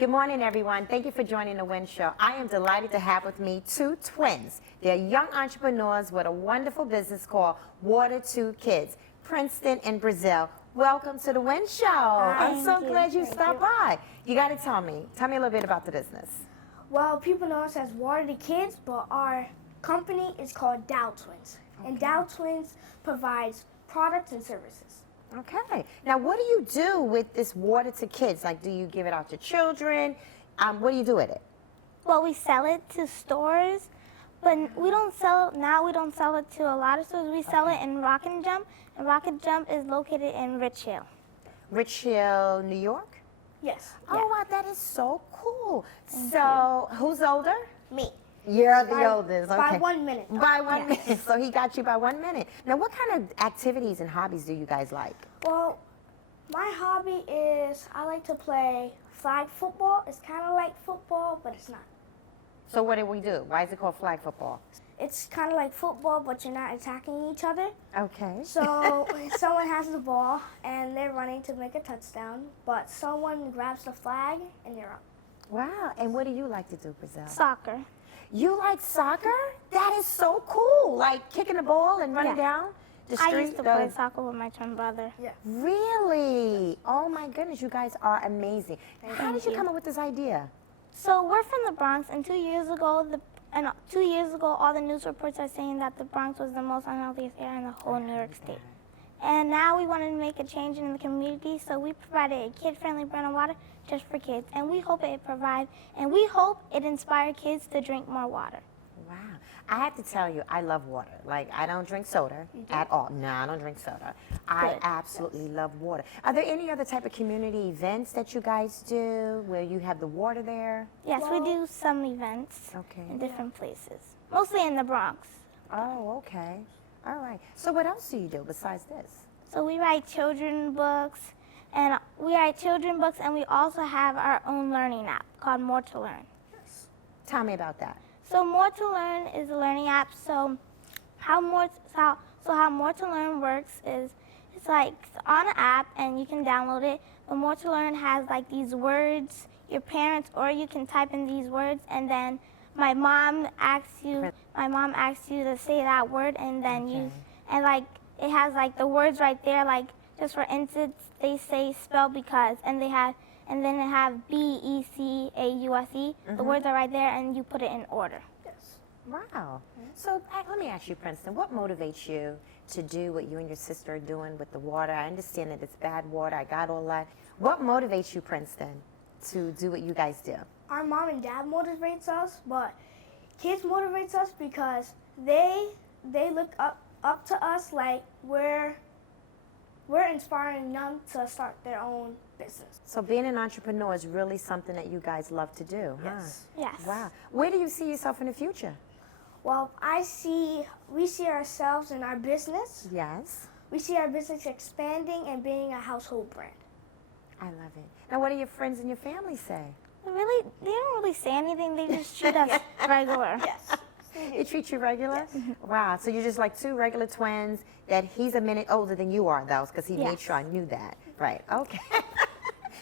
Good morning, everyone. Thank you for joining the Win Show. I am delighted to have with me two twins. They're young entrepreneurs with a wonderful business called Water4Kids, Princeton in Brazil. Welcome to the Win Show. I'm so glad you stopped by. You got to tell me a little bit about the business. Well, people know us as Water4Kids, but our company is called Dowe Twins. And Dowe Twins provides products and services. Okay. Now, what do you do with this water to kids? Like, do you give it out to children? What do you do with it? Well, we sell it to stores, but we don't sell it to a lot of stores. We sell it in Rocket Jump, and Rocket Jump is located in Rich Hill. Rich Hill, New York? Yes. Oh, wow, that is so cool. So, who's older? Me. You're the oldest. Okay. By 1 minute. By 1 minute. So he got you by 1 minute. Now, what kind of activities and hobbies do you guys like? Well, my hobby is I like to play flag football. It's kind of like football, but it's not. So what do we do? Why is it called flag football? It's kind of like football, but you're not attacking each other. Okay. So someone has the ball, and they're running to make a touchdown, but someone grabs the flag, and you're up. Wow. And what do you like to do, Brazil? Soccer. You like soccer? That is so cool. Like kicking the ball and running down the street? I used to play soccer with my twin brother. Yeah. Really? Oh my goodness, you guys are amazing. How did you come up with this idea? So we're from the Bronx, and 2 years ago, all the news reports are saying that the Bronx was the most unhealthiest area in the whole New York State. And now we wanted to make a change in the community, so we provided a kid-friendly brand of water just for kids, and we hope it inspires kids to drink more water. Wow. I have to tell you, I love water. Like, I don't drink soda at all. No, I don't drink soda. I absolutely love water. Are there any other type of community events that you guys do where you have the water there? Yes, we do some events in different places, mostly in the Bronx. Oh, okay. All right. So what else do you do besides this? So we write children's books, and we also have our own learning app called More to Learn. Tell me about that. So More to Learn is a learning app. So how More to Learn works is it's like on an app and you can download it. But More to Learn has like these words, your parents, or you can type in these words, and then my mom asks you to say that word, and then it has like the words right there. Like just for instance, they say spell because, and then it have BECAUSE. The words are right there, and you put it in order. Yes. Wow. So let me ask you, Princeton, what motivates you to do what you and your sister are doing with the water? I understand that it's bad water. I got all that. What motivates you, Princeton, to do what you guys do? Our mom and dad motivates us, but kids motivates us because they look up to us like we're inspiring them to start their own business. So being an entrepreneur is really something that you guys love to do, huh? Yes. Yes. Wow. Where do you see yourself in the future? Well, we see ourselves in our business. Yes. We see our business expanding and being a household brand. I love it. Now, what do your friends and your family say? They don't really say anything. They just treat us regular. Yes. They treat you regular? Wow. So you're just like two regular twins that he's a minute older than you are, though, because he made sure I knew that. Right. Okay.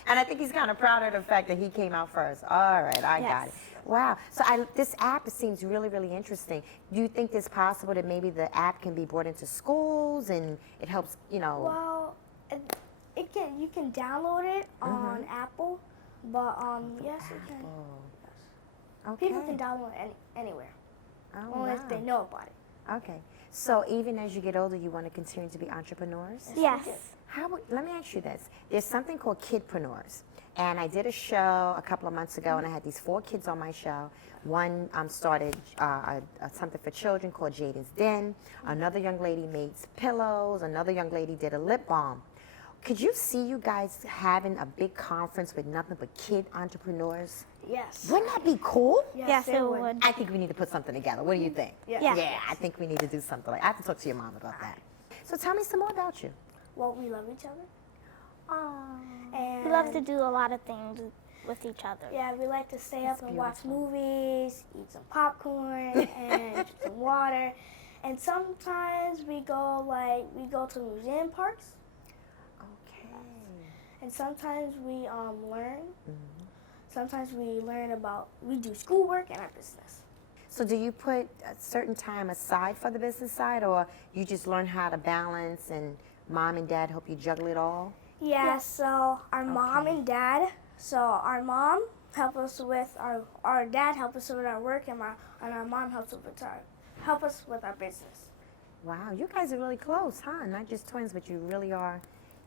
And I think he's kind of proud of the fact that he came out first. All right. I got it. Wow. So this app seems really, really interesting. Do you think it's possible that maybe the app can be brought into schools and it helps, Well, you can download it on Apple, but yes, you can. Okay. People can download it anywhere, Oh, if they know about it. Okay. So even as you get older, you want to continue to be entrepreneurs? Yes. Let me ask you this. There's something called Kidpreneurs. And I did a show a couple of months ago, and I had these 4 kids on my show. One started something for children called Jaden's Den. Another young lady made pillows. Another young lady did a lip balm. Could you see you guys having a big conference with nothing but kid entrepreneurs? Yes. Wouldn't that be cool? Yes, it would. I think we need to put something together. What do you think? Yeah. Yeah, I think we need to do something like that. I have to talk to your mom about that. So tell me some more about you. Well, we love each other. And We love to do a lot of things with each other. Yeah, we like to stay up and watch movies, eat some popcorn, and drink some water. And sometimes we go to museum parks. Okay. And sometimes we learn. sometimes we do schoolwork and our business. So do you put a certain time aside for the business side, or you just learn how to balance and mom and dad help you juggle it all? Yeah, so our mom Okay. and dad, so our mom help us with our dad help us with our work, and our mom help us with our business. Wow, you guys are really close, huh? Not just twins, but you really are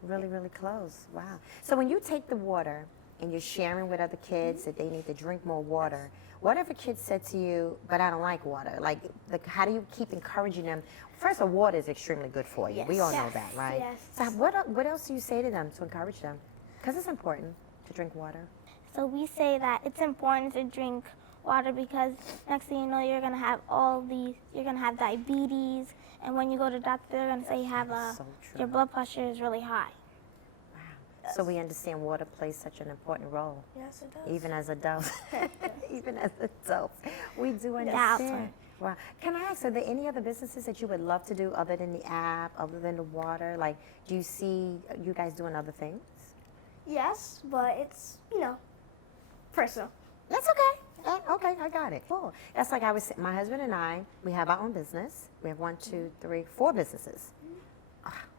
really, really close. Wow. So when you take the water and you're sharing with other kids that they need to drink more water, what if a kid said to you, but I don't like water? Like how do you keep encouraging them? First of all, water is extremely good for you. We all know Yes. that, right? Yes. So what else do you say to them to encourage them? Because it's important to drink water. So we say that it's important to drink water because next thing you know, you're gonna have you're gonna have diabetes, and when you go to the doctor, they're gonna say So true. your blood pressure is really high. Wow. So we understand water plays such an important role, Yes, it does. even as adults. Even as adults, we do Yeah. understand. Wow. Can I ask, are there any other businesses that you would love to do other than the app, other than the water? Like, do you see you guys doing other things? Yes, but it's personal. That's okay. Okay, I got it. Cool. That's like I was saying, my husband and I, we have our own business. We have 4 businesses.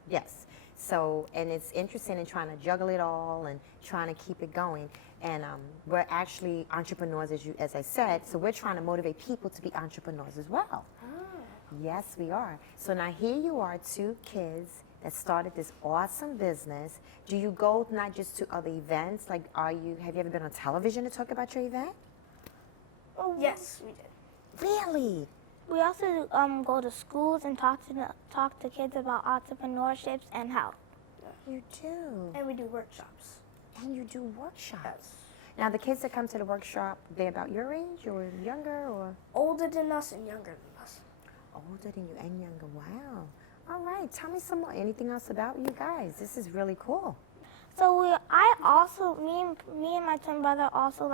Yes. So, and it's interesting in trying to juggle it all and trying to keep it going. And we're actually entrepreneurs, as I said. So we're trying to motivate people to be entrepreneurs as well. Yes, we are. So now here you are, 2 kids that started this awesome business. Do you go not just to other events? Like, have you ever been on television to talk about your event? Yes, we did. Really? We also go to schools and talk to kids about entrepreneurships and health. You do. And we do workshops. And you do workshops. Now, the kids that come to the workshop, they're about your age or younger or? Older than us and younger than us. Older than you and younger. Wow. All right. Tell me some more. Anything else about you guys? This is really cool. So me and my twin brother also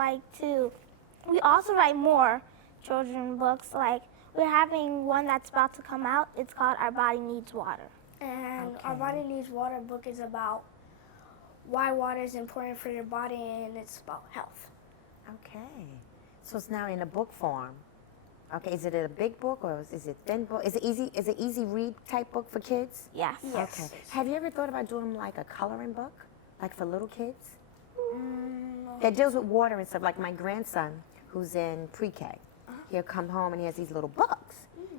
we also write more children books. Like we're having one that's about to come out. It's called Our Body Needs Water. And Our Okay. Body Needs Water book is about why water is important for your body, and it's about health. Okay. So it's now in a book form. Okay. Is it a big book or is it thin book? Is it easy read type book for kids? Yes. Yes. Okay. Have you ever thought about doing like a coloring book, like for little kids? Mm, That deals with water and stuff. Like my grandson, who's in pre-K, he'll come home and he has these little books,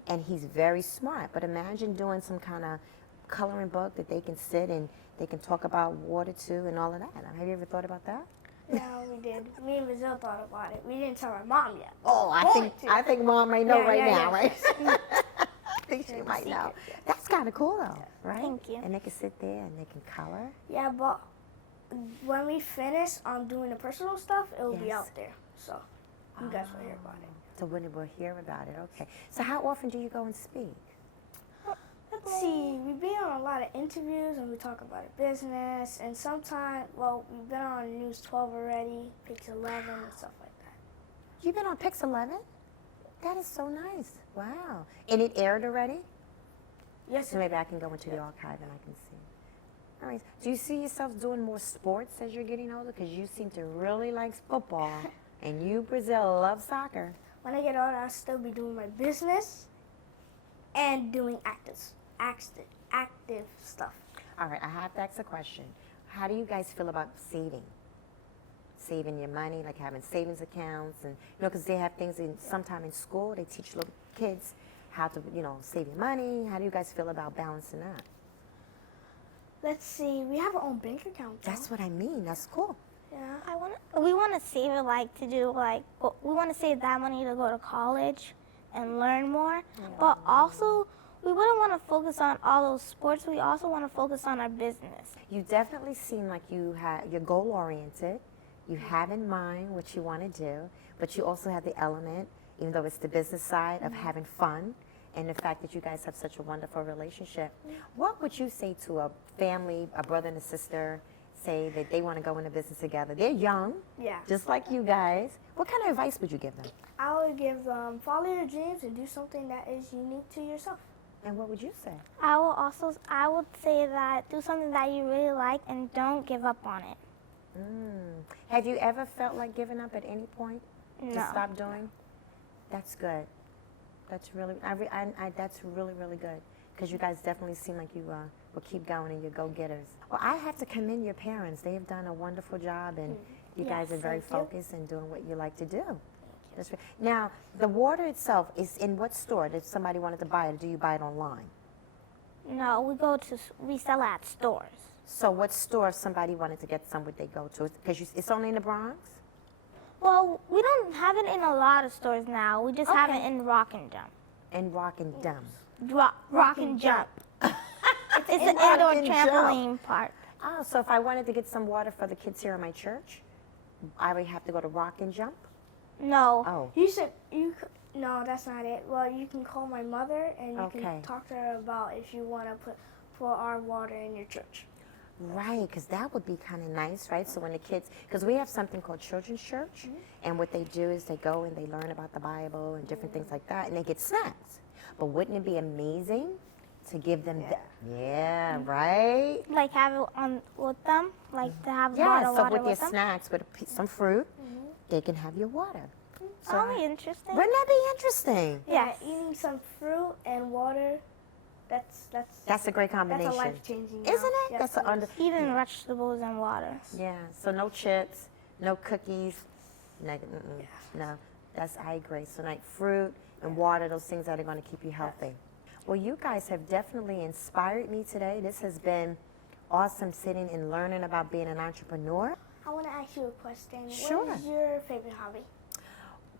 and he's very smart. But imagine doing some kind of coloring book that they can sit and they can talk about water too and all of that. Have you ever thought about that? yeah, we did. Me and Brazil thought about it. We didn't tell our mom yet. Oh, I think Mom might know Yeah, right yeah, now, yeah. right? I think she might know. That's kind of cool though, right? Thank you. And they can sit there and they can color. Yeah, but when we finish on doing the personal stuff, it will be Yes. out there. So you guys will hear about it. So when we'll hear about it, okay. So how often do you go and speak? Let's see, we've been on a lot of interviews and we talk about our business, and sometimes, we've been on News 12 already, Pix 11 and stuff like that. You've been on Pix 11? That is so nice. Wow. And it aired already? Yes, So maybe I can go into the archive and I can see. All right. Do you see yourself doing more sports as you're getting older? Because you seem to really like football, and you, Brazil, love soccer. when I get older, I'll still be doing my business and doing active stuff. All right, I have to ask a question. How do you guys feel about saving? Saving your money, like having savings accounts, and because they have things sometime in school, they teach little kids how to, save your money. How do you guys feel about balancing that? Let's see, we have our own bank account. though. That's what I mean. That's cool. Yeah. We want to save it we want to save that money to go to college and learn more. But also, we wouldn't want to focus on all those sports. We also want to focus on our business. You definitely seem like you're goal oriented. You have in mind what you want to do, but you also have the element, even though it's the business side, of having fun, and the fact that you guys have such a wonderful relationship. What would you say to a family, a brother and a sister, say that they want to go into business together? They're young, Yeah. just like you guys. What kind of advice would you give them? I would give them follow your dreams and do something that is unique to yourself. And what would you say? I would say that do something that you really like and don't give up on it. Have you ever felt like giving up at any point? No. To stop doing? That's good. That's really, that's really, really good. Because you guys definitely seem like you will keep going and you're go-getters. Well, I have to commend your parents. They have done a wonderful job, and you guys are very focused and doing what you like to do. That's right. Now, the water itself is in what store? If somebody wanted to buy it, or do you buy it online? No, we sell at stores. So what store, if somebody wanted to get some, would they go to? Because it's only in the Bronx? Well, we don't have it in a lot of stores now. We just have it in Rock and Jump. In Rock and Dumb. Rock and Jump. It's an Rock indoor and trampoline park. Oh, so if I wanted to get some water for the kids here in my church, I would have to go to Rock and Jump? No. Oh. No, that's not it. Well, you can call my mother and you Okay. can talk to her about if you want to put our water in your church. Right, because that would be kind of nice, right? So when the kids, because we have something called Children's Church, and what they do is they go and they learn about the Bible and different things like that, and they get snacks. But wouldn't it be amazing to give them that? Yeah, right? Like have it on with them, like to have Yeah, bottled so water with your with them. snacks, with some fruit, they can have your water. So That'll be interesting. wouldn't that be interesting? Yes. Eating some fruit and water, That's a great combination. That's a life-changing. Isn't it? Yes, That's an under. Even vegetables and water. Yeah, so no chips, no cookies, no. I agree. So like fruit and water, those things that are going to keep you healthy. Well, you guys have definitely inspired me today. This has been awesome sitting and learning about being an entrepreneur. I want to ask you a question. Sure. What is your favorite hobby?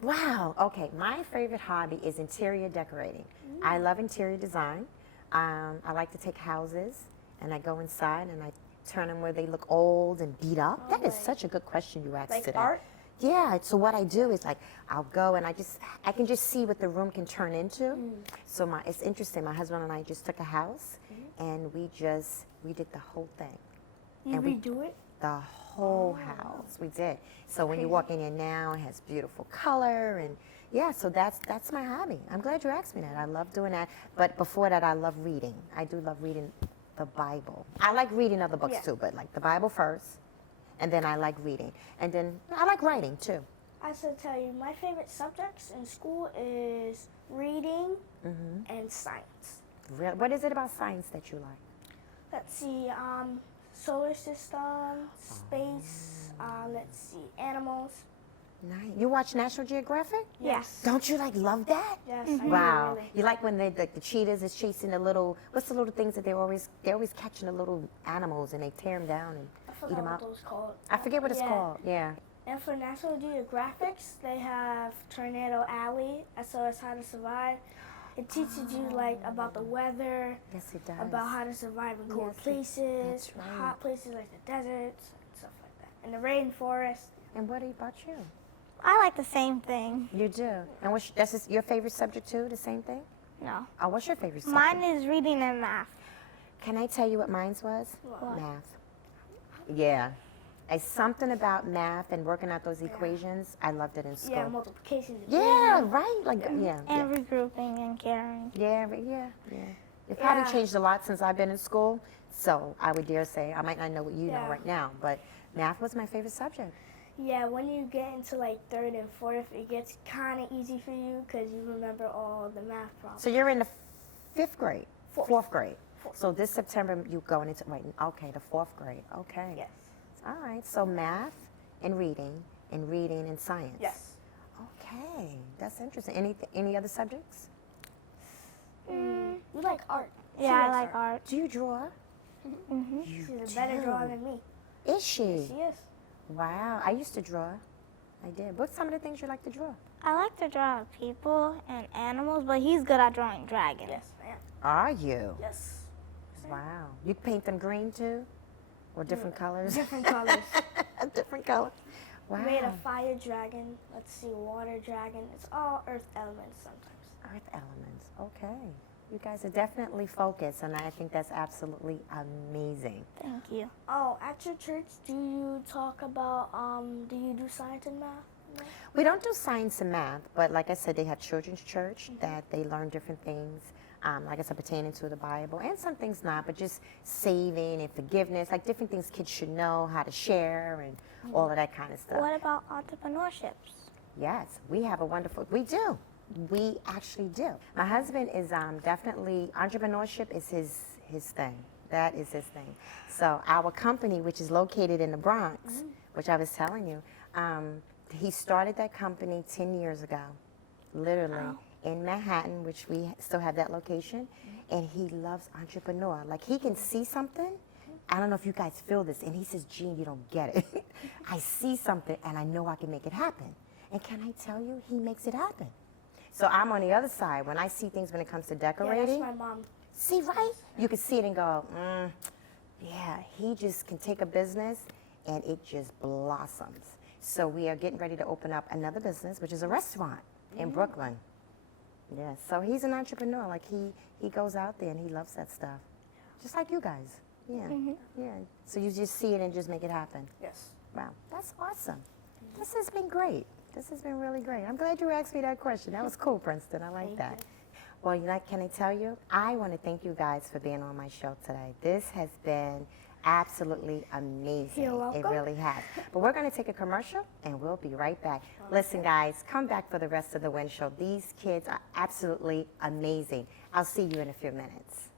Wow. Okay, my favorite hobby is interior decorating. I love interior design. I like to take houses and I go inside and I turn them where they look old and beat up. That is such a good question you asked Like today. art? Yeah, so what I do is like I'll go and I can just see what the room can turn into. So it's interesting. My husband and I just took a house and we did the whole thing. You And we- redo it? The whole house, we did. So when you walk in here now, it has beautiful color and yeah, so that's my hobby. I'm glad you asked me that. I love doing that. But before that, I love reading. I do love reading the Bible. I like reading other books too, but like the Bible first, and then I like reading. And then I like writing too. I should tell you, my favorite subjects in school is reading and science. What is it about science that you like? Let's see, solar system, space, let's see, animals. Nice. You watch National Geographic? Yes. Don't you love that? Yes, I do, Wow. really. You like when the cheetahs is chasing what's the little things that they're always catching the little animals and they tear them down and I eat forgot them what up? those called. I forget what it's called. Yeah. And for National Geographics, they have Tornado Alley, SOS How to Survive. It teaches you like about the weather, Yes, it does. about how to survive in cold Yes, places, that's right. hot places like the deserts, and stuff like that, and the rainforest. And what about you? I like the same thing. You do. And that's your favorite subject too? The same thing? No. Oh, what's your favorite subject? Mine is reading and math. Can I tell you what mine was? What? Math. Yeah. It's something about math and working out those equations. I loved it in school. Yeah, multiplication. Yeah, division. right. Like yeah. And regrouping and caring. Yeah. It probably Yeah. changed a lot since I've been in school. So I would dare say I might not know what you know Yeah. right now, but math was my favorite subject. Yeah, when you get into like third and fourth, it gets kind of easy for you because you remember all the math problems. So you're in the fifth grade, Fourth. fourth grade. So this September you're going into the fourth grade. Okay. Yes. All right. So math and reading and science. Yes. Okay, that's interesting. Any other subjects? You like art. She Yeah, I likes like art. Do you draw? She's a better drawer than me. Is she? She is. Wow. I used to draw. I did. What's some of the things you like to draw? I like to draw people and animals, but he's good at drawing dragons. Yes, I am. Are you? Yes. Wow. You paint them green too? Or different colors? Different colors. Different colors. Wow. Made a fire dragon. Let's see, water dragon. It's all earth elements sometimes. Earth elements. Okay. You guys are definitely focused, and I think that's absolutely amazing. Thank you. Oh, at your church, do you talk about, do you do science and math? We don't do science and math, but like I said, they have children's church that they learn different things. like I said, pertaining to the Bible, and some things not, but just saving and forgiveness, like different things kids should know, how to share and all of that kind of stuff. What about entrepreneurships? Yes, we have a wonderful, we do. We actually do. My husband is definitely, entrepreneurship is his thing. That is his thing. So our company, which is located in the Bronx, which I was telling you, he started that company 10 years ago, literally, in Manhattan, which we still have that location, and he loves entrepreneur. Like, he can see something, I don't know if you guys feel this, and he says, Jean, you don't get it. I see something, and I know I can make it happen. And can I tell you, he makes it happen. So I'm on the other side. When I see things when it comes to Yeah, decorating, that's my mom. see, right? You can see it and go, yeah, he just can take a business and it just blossoms. So we are getting ready to open up another business, which is a restaurant in Brooklyn. Yeah, so he's an entrepreneur. Like, he goes out there and he loves that stuff. Just like you guys. Yeah, yeah. So you just see it and just make it happen. Yes. Wow, that's awesome. This has been great. This has been really great. I'm glad you asked me that question. That was cool, Princeton. I like that. Well, can I tell you? I want to thank you guys for being on my show today. This has been absolutely amazing. You're welcome. It really has. But we're going to take a commercial, and we'll be right back. Listen, guys, come back for the rest of the Win Show. These kids are absolutely amazing. I'll see you in a few minutes.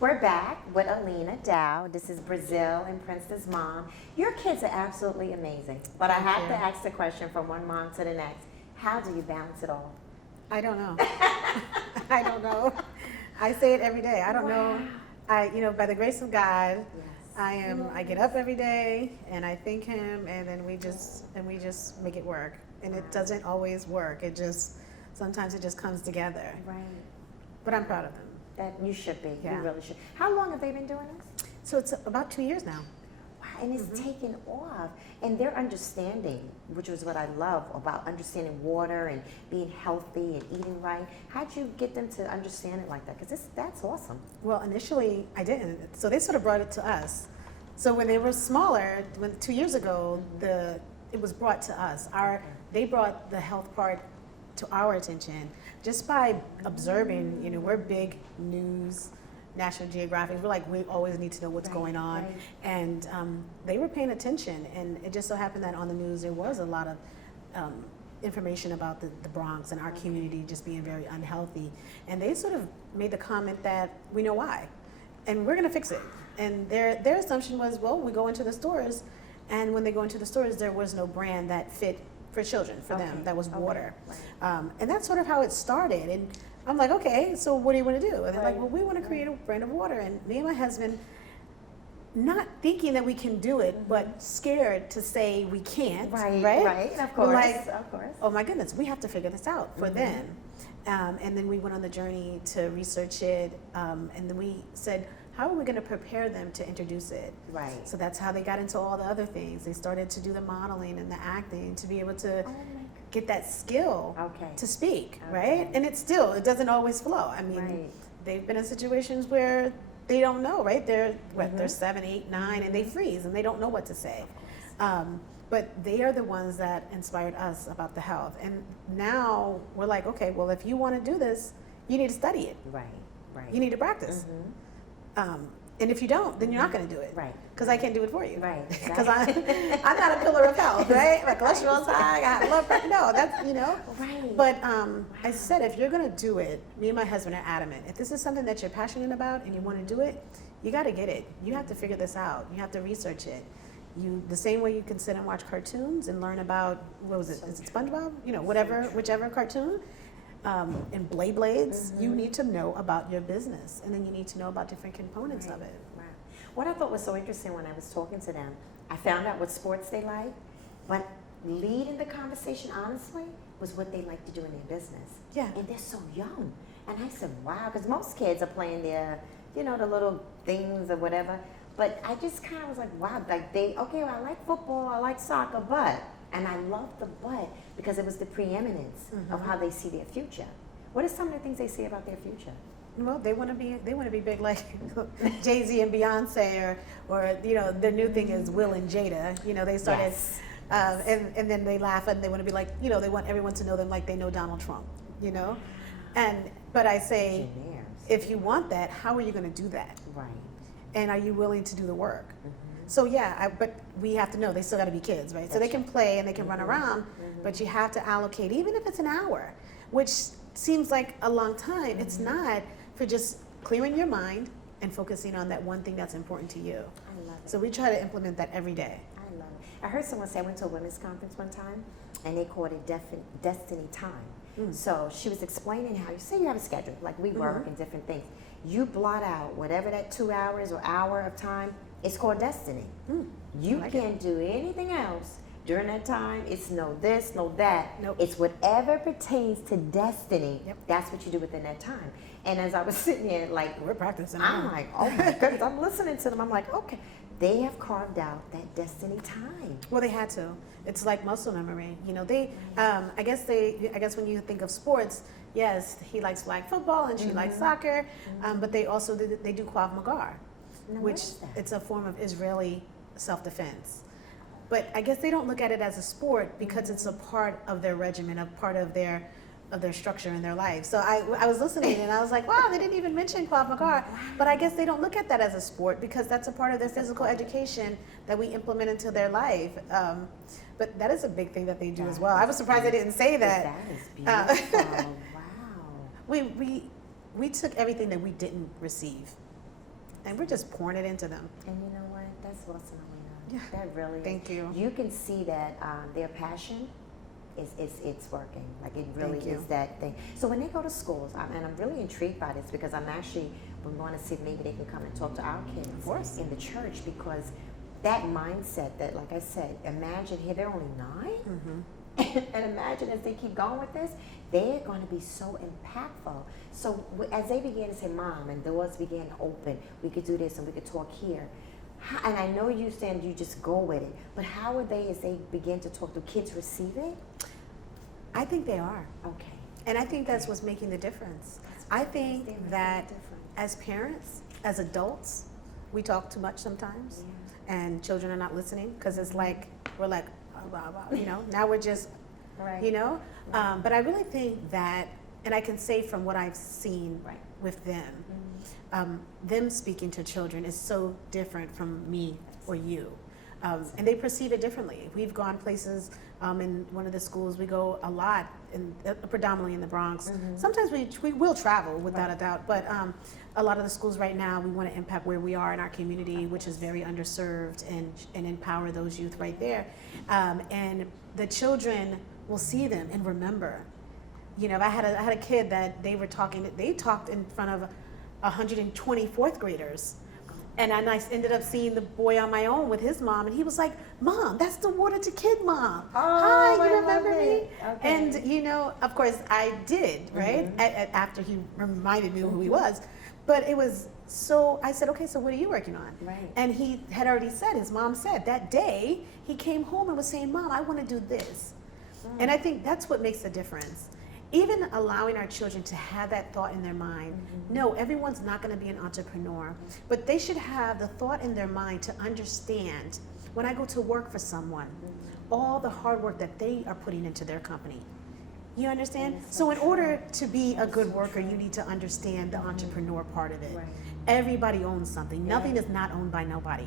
We're back with Alina Dowe. This is Brazil and Princeton's mom. Your kids are absolutely amazing. But I have to ask the question from one mom to the next. How do you balance it all? I don't know. I don't know. I say it every day. I don't know. By the grace of God, I get up every day and I thank Him, and then we just make it work. And it doesn't always work. Sometimes it just comes together. Right. But I'm proud of them. That you should be. Yeah. You really should. How long have they been doing this? So it's about 2 years now. Wow, and it's taken off. And their understanding, which was what I love about understanding water and being healthy and eating right. How'd you get them to understand it like that? Because that's awesome. Well, initially I didn't. So they sort of brought it to us. So when they were smaller, 2 years ago, it was brought to us. They brought the health part to our attention just by observing. We're big news, National Geographic. We're like, we always need to know what's going on. Right. And they were paying attention, and it just so happened that on the news there was a lot of information about the Bronx and our community just being very unhealthy. And they sort of made the comment that we know why, and we're gonna fix it. And their assumption was, well, we go into the stores, and when they go into the stores, there was no brand that fit for children, for them, that was water. Right. And that's sort of how it started. And I'm like, okay, so what do you want to do? And they're like, Right. well, we want to create a brand of water. And me and my husband, not thinking that we can do it, but scared to say we can't, right? Of We're course, like, of course. oh my goodness, we have to figure this out for them. And then we went on the journey to research it. And then we said, how are we going to prepare them to introduce it? Right. So that's how they got into all the other things. They started to do the modeling and the acting to be able to get that skill to speak, right? And it doesn't always flow. I mean, they've been in situations where they don't know, right? They're 7, 8, 9, and they freeze and they don't know what to say. But they are the ones that inspired us about the health. And now we're like, okay, well, if you want to do this, you need to study it. Right. You need to practice. And if you don't, then you're not going to do it. Right. Because I can't do it for you. Right. Because I'm not a pillar of health, right? My cholesterol's high, I got blood pressure. No, that's, Right. But I said, if you're going to do it, me and my husband are adamant. If this is something that you're passionate about and you want to do it, you got to get it. You have to figure this out. You have to research it. The same way you can sit and watch cartoons and learn about, what was it? Is it SpongeBob? Whichever cartoon. And blades, you need to know about your business, and then you need to know about different components of it. Wow. What I thought was so interesting when I was talking to them, I found out what sports they like, but leading the conversation, honestly, was what they like to do in their business. Yeah. And they're so young. And I said, wow, because most kids are playing their, the little things or whatever. But I just kind of was like, wow, well, I like football, I like soccer, but, and I love the but because it was the preeminence of how they see their future. What are some of the things they see about their future? Well, they want to be big like Jay-Z and Beyonce, or their new thing is Will and Jada. They started, and then they laugh and they want to be like, they want everyone to know them like they know Donald Trump. But I say, Engineers. if you want that, how are you going to do that? Right. And are you willing to do the work? So yeah, but we have to know they still got to be kids, right? So they can play and they can run around, but you have to allocate, even if it's an hour, which seems like a long time. It's not, for just clearing your mind and focusing on that one thing that's important to you. I love it. So we try to implement that every day. I love it. I heard someone say, I went to a women's conference one time, and they called it destiny time. So she was explaining how, you say you have a schedule, like we work and different things. You blot out whatever that 2 hours or hour of time, it's called destiny. You can't do anything else during that time. It's no this, no that. Nope. It's whatever pertains to destiny. Yep. That's what you do within that time. And as I was sitting there, like, We're practicing. I'm like, oh my goodness, I'm listening to them. I'm like, okay, they have carved out that destiny time. Well, they had to. It's like muscle memory. You know, I guess when you think of sports, yes, he likes flag football and she likes soccer, but they also they do Krav Maga, Now, what which is that? it's a form of Israeli self-defense. But I guess they don't look at it as a sport because it's a part of their regimen, a part of their structure in their life. So I was listening and I was like, wow, they didn't even mention Krav Maga. But I guess they don't look at that as a sport because that's a part of their physical education that we implement into their life. But that is a big thing that they do as well. I was surprised they didn't say that. That is beautiful. Wow. We took everything that we didn't receive and we're just pouring it into them. And you know what? That's awesome, Alina. Yeah. That really is. Thank you. You can see that their passion it's working. Like it really Thank you. is that thing. So when they go to schools, and I'm really intrigued by this because I'm actually going to see if maybe they can come and talk to our kids Of course. in the church, because that mindset that, like I said, imagine here they're only 9, and imagine as they keep going with this, they're going to be so impactful. So as they begin to say, Mom, and doors began to open, we could do this and we could talk here. And I know you saying you just go with it, but how are they, as they begin to talk, do kids receive it? I think they are. Okay. And I think that's what's making the difference. I think They're making that a difference. as parents, as adults, we talk too much sometimes, and children are not listening because it's like, we're like, blah, blah, blah, you know, now we're just, Right. you know? But I really think that, and I can say from what I've seen Right. with them speaking to children is so different from me or you. And they perceive it differently. We've gone places in one of the schools, we go a lot, predominantly in the Bronx. Sometimes we will travel without a doubt, but a lot of the schools right now, we want to impact where we are in our community, which is very underserved, and empower those youth right there. And the children will see them and remember. You know, I had a kid that they talked in front of 120 fourth graders. And I ended up seeing the boy on my own with his mom, and he was like, Mom, that's the Water4Kids mom. Oh, Hi, I you remember love me? it. Okay. And, you know, of course I did, right? After he reminded me who he was. But it was so, I said, okay, so what are you working on? Right. And he had already said, his mom said, that day he came home and was saying, Mom, I want to do this. And I think that's what makes the difference. Even allowing our children to have that thought in their mind. No, everyone's not going to be an entrepreneur, but they should have the thought in their mind to understand when I go to work for someone, all the hard work that they are putting into their company. You understand? So in order to be a good worker, you need to understand the entrepreneur part of it. Right. Everybody owns something. Nothing is not owned by nobody.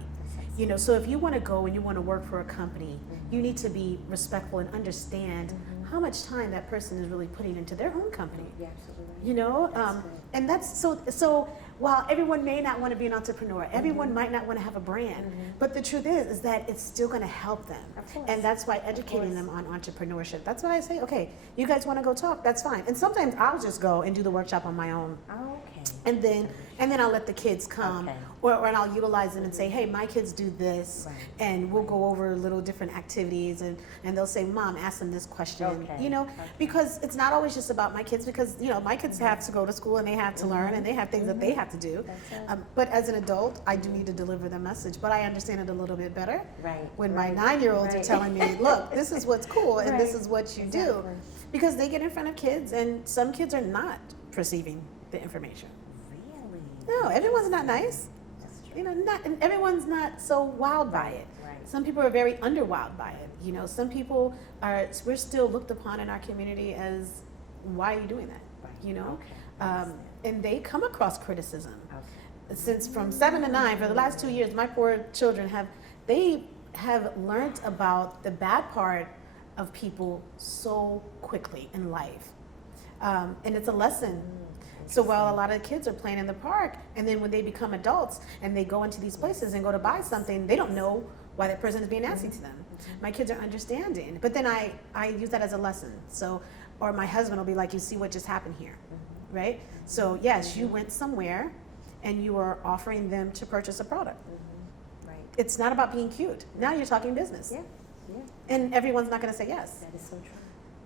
You know, so if you want to go and you want to work for a company, you need to be respectful and understand how much time that person is really putting into their own company. You're absolutely right. You know, That's good. and that's so while everyone may not want to be an entrepreneur, everyone might not want to have a brand, but the truth is that it's still going to help them. Of course. And that's why educating them on entrepreneurship. That's why I say, okay, you guys want to go talk, that's fine. And sometimes I'll just go and do the workshop on my own. Okay. And then I'll let the kids come, Okay. or I'll utilize them and say, hey, my kids do this, Right. and we'll go over little different activities, and they'll say, Mom, ask them this question, Okay. you know, Okay. because it's not always just about my kids, because, you know, my kids have to go to school and they have to learn and they have things that they have to do. That's it. But as an adult, I do need to deliver the message, but I understand it a little bit better Right. when my Right. 9-year-olds are Right. telling me, look, this is what's cool and this Right. is what you Exactly. do. Because they get in front of kids and some kids are not perceiving the information. Really? No, everyone's not nice. That's true. You know, and everyone's not so wowed by it. Right. Some people are very underwowed by it. You know, some people we're still looked upon in our community as, why are you doing that? Right. you know, and they come across criticism. Since from 7 to 9, for the last 2 years, my poor children have learned about the bad part of people so quickly in life, and it's a lesson. So while a lot of kids are playing in the park, and then when they become adults and they go into these places and go to buy something, they don't know why that person is being nasty to them. My kids are understanding, but then I use that as a lesson. So, or my husband will be like, you see what just happened here, right? So yes, you went somewhere and you are offering them to purchase a product. Right. It's not about being cute. Now you're talking business. Yeah. Yeah. And everyone's not going to say yes. That is so true.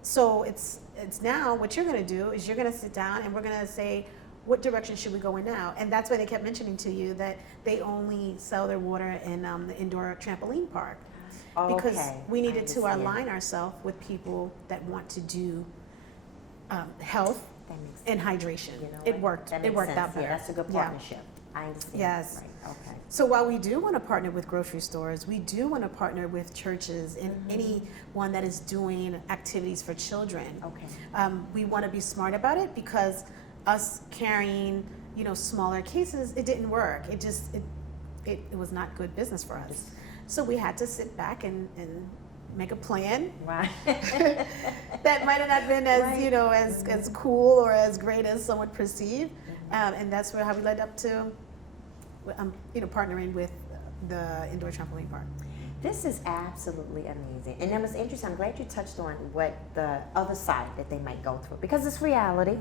So it's now what you're going to do is you're going to sit down and we're going to say, what direction should we go in now? And that's why they kept mentioning to you that they only sell their water in the indoor trampoline park. Because we needed to align ourselves with people that want to do health and hydration. You know, it worked. It worked out better. Yeah, that's a good partnership. I understand. Yes. Right. Okay. So while we do want to partner with grocery stores, we do want to partner with churches and anyone that is doing activities for children. Okay. We want to be smart about it because us carrying, you know, smaller cases, it didn't work. It just it was not good business for us. So we had to sit back and make a plan. Right. That might have not been as you know as cool or as great as some would perceive, and that's how we led up to you know, partnering with the indoor trampoline park. This is absolutely amazing. And that was interesting. I'm glad you touched on what the other side that they might go through, because it's reality.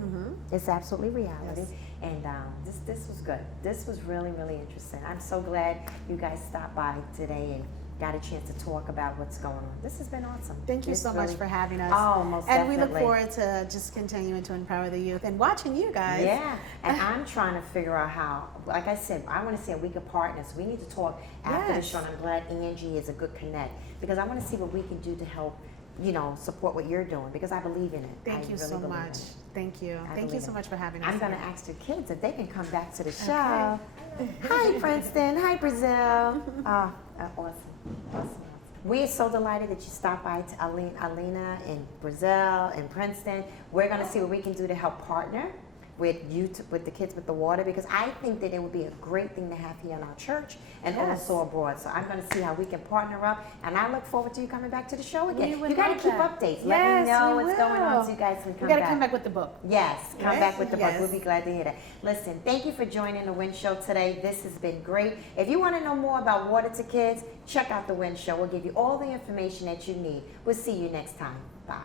It's absolutely reality. Yes. And this was good. This was really, really interesting. I'm so glad you guys stopped by today and got a chance to talk about what's going on. This has been awesome. Thank you so much for having us. Oh, most and definitely. we look forward to just continuing to empower the youth and watching you guys. Yeah, and I'm trying to figure out how, like I said, I want to say we could partner. So we need to talk after the show, and I'm glad Angie is a good connect, because I want to see what we can do to help, you know, support what you're doing, because I believe in it. Thank you so much. Thank you. Thank you so much for having us. I'm going to ask the kids if they can come back to the show. Hi, Princeton. Hi, Brazil. Awesome. We are so delighted that you stopped by to Alina in Brazil and Princeton. We're going to see what we can do to help partner with you, with the kids with the water, because I think that it would be a great thing to have here in our church and also abroad. So I'm going to see how we can partner up, and I look forward to you coming back to the show again. You got to keep updates. Let me know what's going on so you guys can come back. We got to come back with the book. Yes, come back with the book. We'll be glad to hear that. Listen, thank you for joining the WIN Show today. This has been great. If you want to know more about Water to Kids, check out the WIN Show. We'll give you all the information that you need. We'll see you next time. Bye.